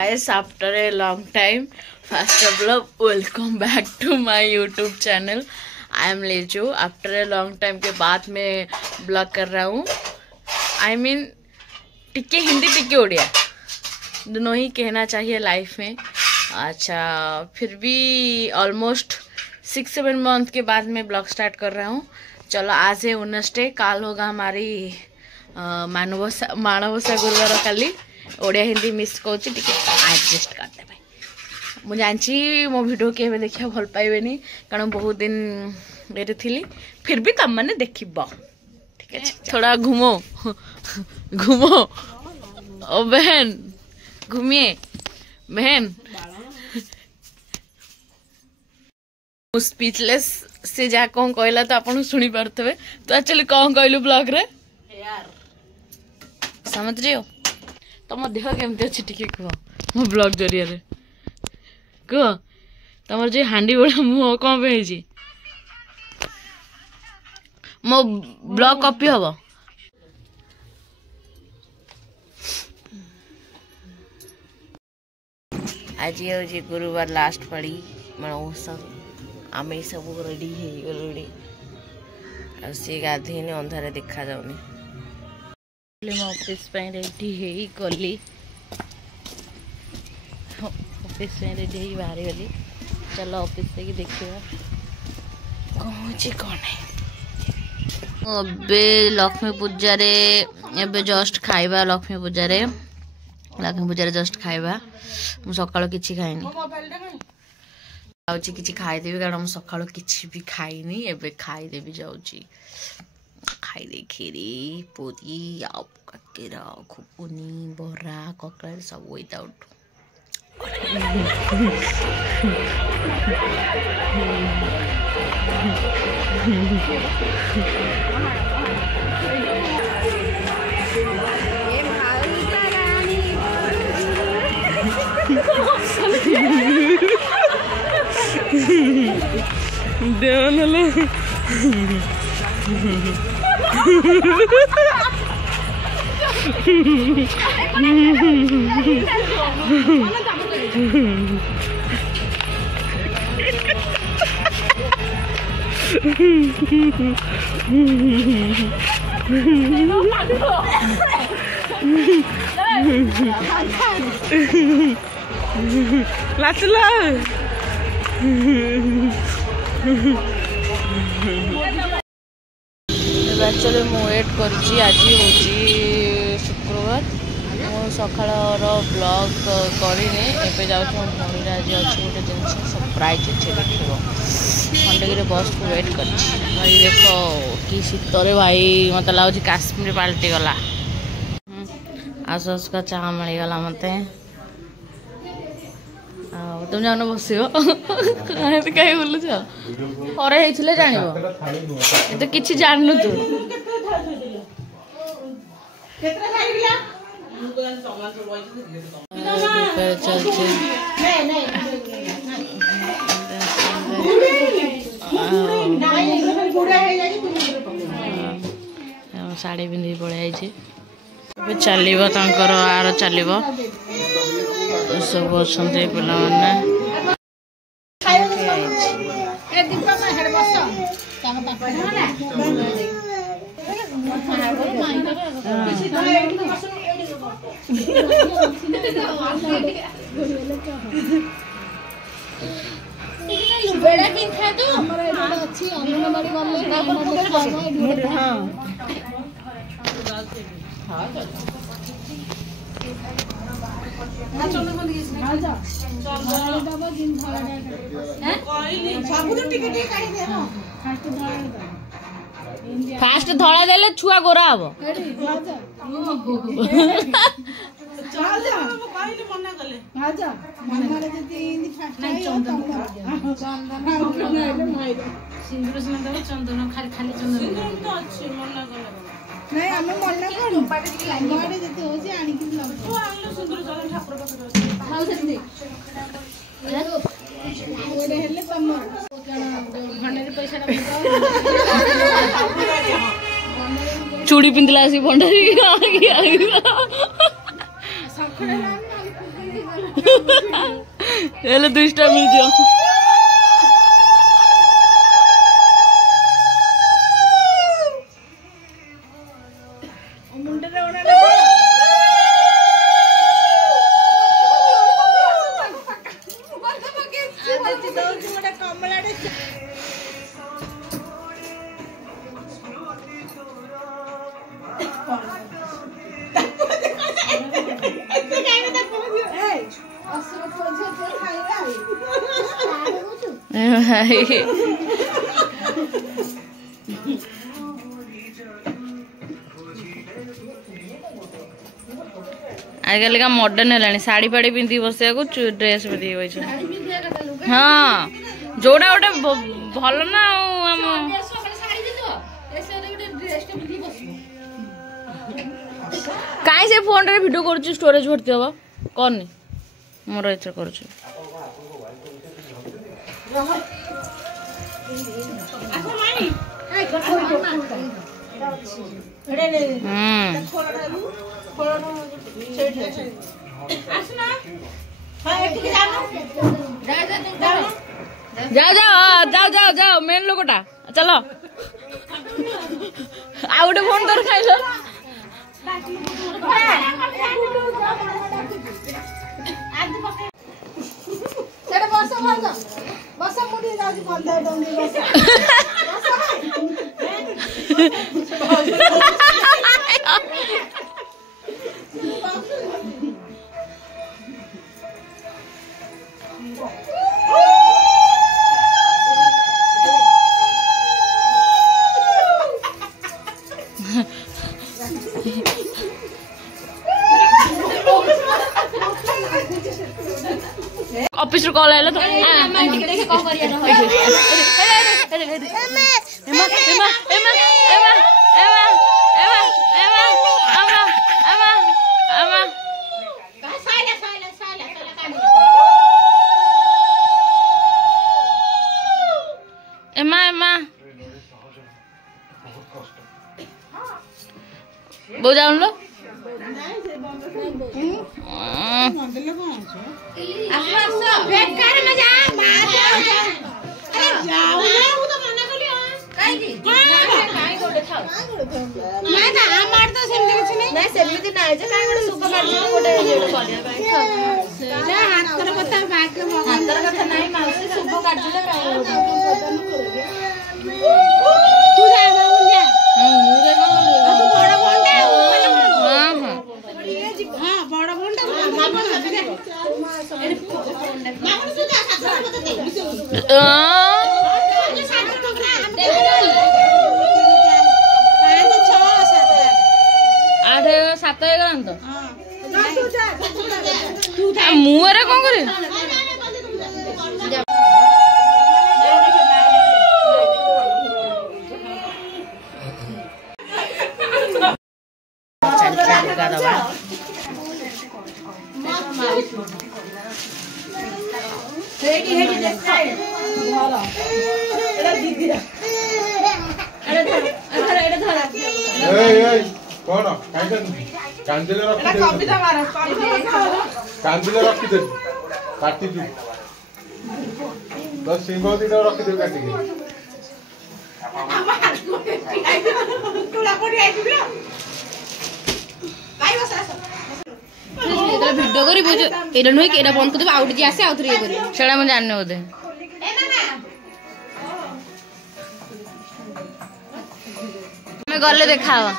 Guys, after a long time, first of all, welcome back to my YouTube channel. I am Leju. After a long time के बाद मैं blog कर रहा हूँ. I mean, टिके हिंदी टिके उड़िया दोनों ही कहना चाहिए लाइफ में. अच्छा, फिर भी ऑलमोस्ट 6-7 मंथ के बाद मैं ब्लॉग स्टार्ट कर रहा हूँ. चलो, आज है वेडनेसडे, काल होगा हमारी माणवसा गुरुवार काली. ओडिया हिंदी मिस कौच एडजस्ट करते भाई. मुझे जानची मो वीडियो के देखा भल पाइबेनी कारण बहुत दिन ये थी. फिर भी तम मैंने देख ठीक है. थोड़ा घूमो घूमो ओ बहन, घूमिए बहन. स्पीचलेस से जहाँ कौन कहला तो आप शुणी पारे. तो एक्चुअली कौन कहलु ब्लॉग रे समझ रही हो. तुम देह केमती अच्छी टिके कह मो ब्लॉग जरिया कह. तुम जो हांडी बड़ा मुह कौन पे मो ब्लॉग कॉपी हम. आज हूँ गुरुवार लास्ट पड़ी माणवसा. आम सब रेडी हो सी गाधेनी अंधारे देखा जाऊनी. ऑफिस रेडी गली ऑफिस रेडी बाहरी गली. चलो ऑफिस से देखा कौन है. लक्ष्मी पूजा जस्ट खाइबा. लक्ष्मी पूजा जस्ट खाइबा. मु सकाळु किछि खाइनी. जाऊँगी कि खाईदेवी कारण मुझे सका कि भी खाईनी. एबे खाईदेवी जाऊँगी. खाईदे खीरी पूरी आउ काकेरा खुपुनी बरा ककड़ा सब विदाउट. लाचला एक्चुअली वेट करी. आज हूँ शुक्रवार. मु सकाळ ब्लॉग करनी. एवं जाऊँ भौणी आज अच्छे गोटे जिन सरप्राइज अच्छे देख. खंडगिरी बस को वेट कर भाई. देख कि शीतर भाई मत लगुच काश्मीर पलटि गला. आस का चाह मिलगला मत. तुम जान बस कहीं बोलुच थरे होते जान तो कि जानू तू. चलছে शाढ़ी पिंधि पड़े चलो तर आर चलो सब अच्छा पे फास्ट धड़ा देले छुआ गोरा हम. चंदन खाली नहीं आम मना कर जते होची आनी कि लगो आलो सुंदर चलन ठाकुर पाखर हाउ सेती ओडे हेले तम भंडारी पैसा चूड़ी पिंदला सी भंडारी सखरे हेले 2टा मिल जाओ आजकल का मॉडर्न है साड़ी फाड़ी पिंधि बसिया को ड्रेस पिंधि हाँ जोड़ा गोटे भल ना कहीं से फोन रे वीडियो कर स्टोरेज भर्ती हम कौन मोर एथर कर जाओ जाओ जाओ जाओ जाओ मेन लोकटा चलो आ गोटे फोन कर खाइल ऑफिस कॉल आइला तो एमा एमा बो जाऊन लो मुहरे कौन करे कौन कांदिले रखी दे काटी दी बस सिंह दीटा रखी दे काटी भिडियो करी एटा नुहे कि एटा बंद कर आउट जी आसे आउथरे ये करी सेडा म जानने होते मैं गले देखावा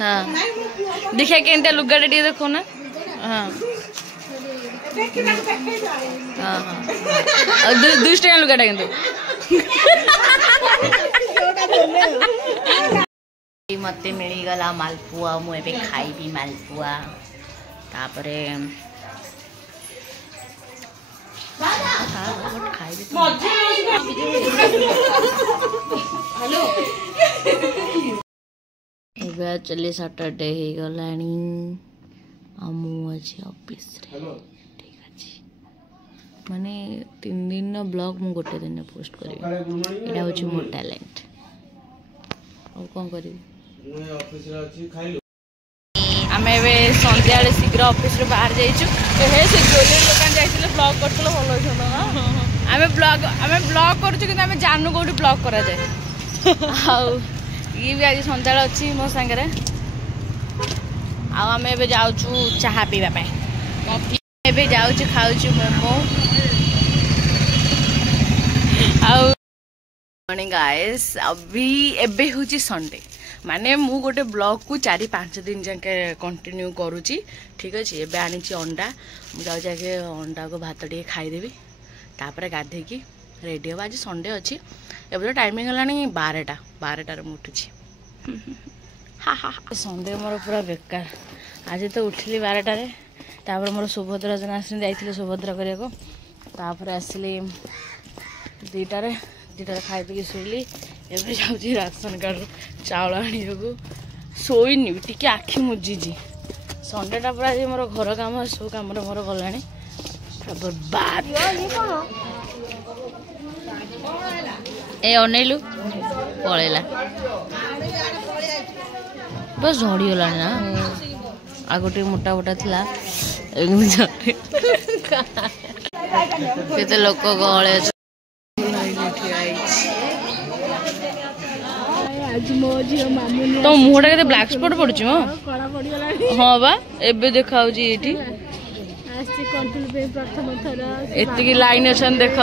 हाँ देखिए केंते लुगाटा टी देखो ना हाँ हाँ हाँ 200 टका लुगाटा किंतु मत मिलगला मालपुआ मुझे खाइबी मालपुआ तापरे चले सैटरडे हो गलानी ऑफिस ठीक अच्छे माने 3 दिन ब्लॉग मु गोटे दिन पोस्ट करी एटा होची मोर टैलेंट और कौन करी आम ए संध्या शीघ्र ऑफिस रे बाहर जाइछु हे से ज्वेलरी दुकान जाइथिले ब्लॉग करथलो भलो होथलो ना आमे ब्लॉग करछु कि आमे जानू कोठी ब्लॉग करा जाए आउ ये भी आज संध्या अछि मो संगे रे आमे एबे जाउछु चाहा पीबा पे एबे जाउछु खाउछु मोमो आउ मॉर्निंग गाइस अभी एबे होची संडे माने मु गोटे ब्लॉग को 4-5 दिन जाके कंटिन्यू करूची ठीक अछि एबे आनी छी अंडा मु जाउ जाके अंडा को भात टे खाई देबी तापर गाधे की रेडी हो आज संडे अछि एबे तो टाइमिंग हलानी 12टा रे उठुची हा हा संडे मोर पूरा बेकार आज तो उठली 12टा रे तापर मोर सुभद्रा जन आसी जाइथिले सुभद्रा करिया को तापर आसली 2टा रे खाई पी शोली एवं जाऊँगी राशन कार्ड चाउल आने शोनी टी आखि मुझीजी संडेटा पूरा मोर घर कम सब कम मोर गला बर्बाद ए अनैलु पलैला बस झड़ीगला ना आगे मोटा मोटा थी केते लोक गहले तो मुहटा के ब्लैक स्पॉट पड़ुची हाँ बा एबे देखा एठी एतिकी लाइन अछन देख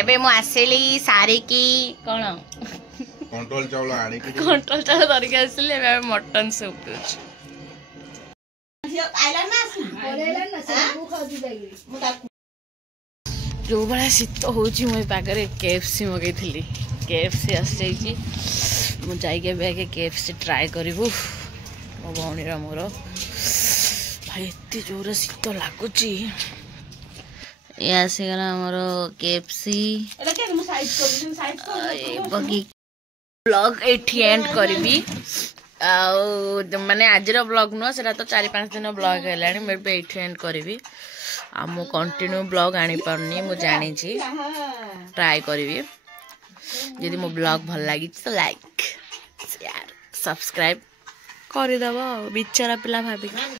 एबे मु आसेली सारी की कौन कंट्रोल चावल आनी धरिक आसली मटन सूप पिउछ जो भाया शीत हो पागे केएफसी मगई केएफसी आसी मुझे केएफसी ट्राए करूँ मो भौणी मोर भाई एत जोर शीत लगुच ये आसीगला मोर केएफसी ब्लॉग एठी एंड करी माने आज ब्लॉग नुह से तो 4-5 दिन ब्लॉग है मैं एठी एंड करी आ मु कंटिन्यू ब्लॉग आनी पारनी मु जानी ट्राए करी यदि मो ब्लॉग भल लगी तो लाइक शेयर सब्सक्राइब करदब बिचारा पिला भाभी